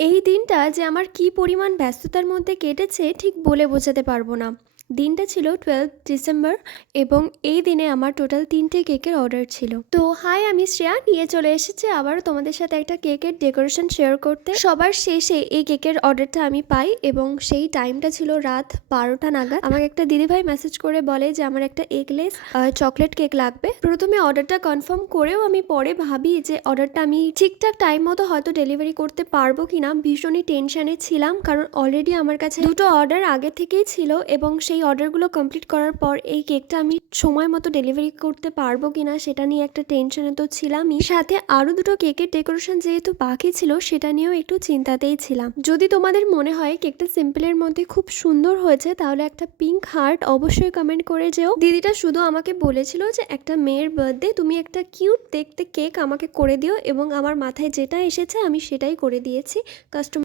এই দিনটা যে আমার কী পরিমাণ ব্যস্ততার মধ্যে কেটেছে ঠিক বলে বোঝাতে পারবো না। দিনটা ছিল 12 ডিসেম্বর এবং এই দিনে আমার টোটাল 3টে কেকের অর্ডার ছিল। তো হাই, আমি শ্রেয়া নিয়ে চলে এসেছি আবারও তোমাদের সাথে একটা কেকের ডেকোরেশন শেয়ার করতে। সবার শেষে এই কেকের অর্ডারটা আমি পাই এবং সেই টাইমটা ছিল রাত 12টা নাগাদ। আমাকে একটা দিদিভাই মেসেজ করে বলে যে আমার একটা এগলেস চকলেট কেক লাগবে। প্রথমে অর্ডারটা কনফার্ম করেও আমি পরে ভাবি যে অর্ডারটা আমি ঠিকঠাক টাইম মতো হয়তো ডেলিভারি করতে পারবো কিনা। ভীষণই টেনশনে ছিলাম, কারণ অলরেডি আমার কাছে দুটো অর্ডার আগে থেকেই ছিল এবং সেই অর্ডারগুলো কমপ্লিট করার পর এই কেকটা আমি সময় মতো ডেলিভারি করতে পারবো কিনা সেটা নিয়ে একটা টেনশনে তো ছিলামই। সাথে আরো দুটো কেকের ডেকোরেশন যেহেতু বাকি ছিল সেটা নিয়েও একটু চিন্তাতেই ছিলাম। যদি তোমাদের মনে হয় কেকটা সিম্পলের মধ্যে খুব সুন্দর হয়েছে তাহলে একটা পিঙ্ক হার্ট অবশ্যই কমেন্ট করে যেও। দিদিটা শুধু আমাকে বলেছিল যে একটা মেয়ের বার্থডে, তুমি একটা কিউট দেখতে কেক আমাকে করে দিও, এবং আমার মাথায় যেটা এসেছে আমি সেটাই করে দিয়েছি। কাস্টমার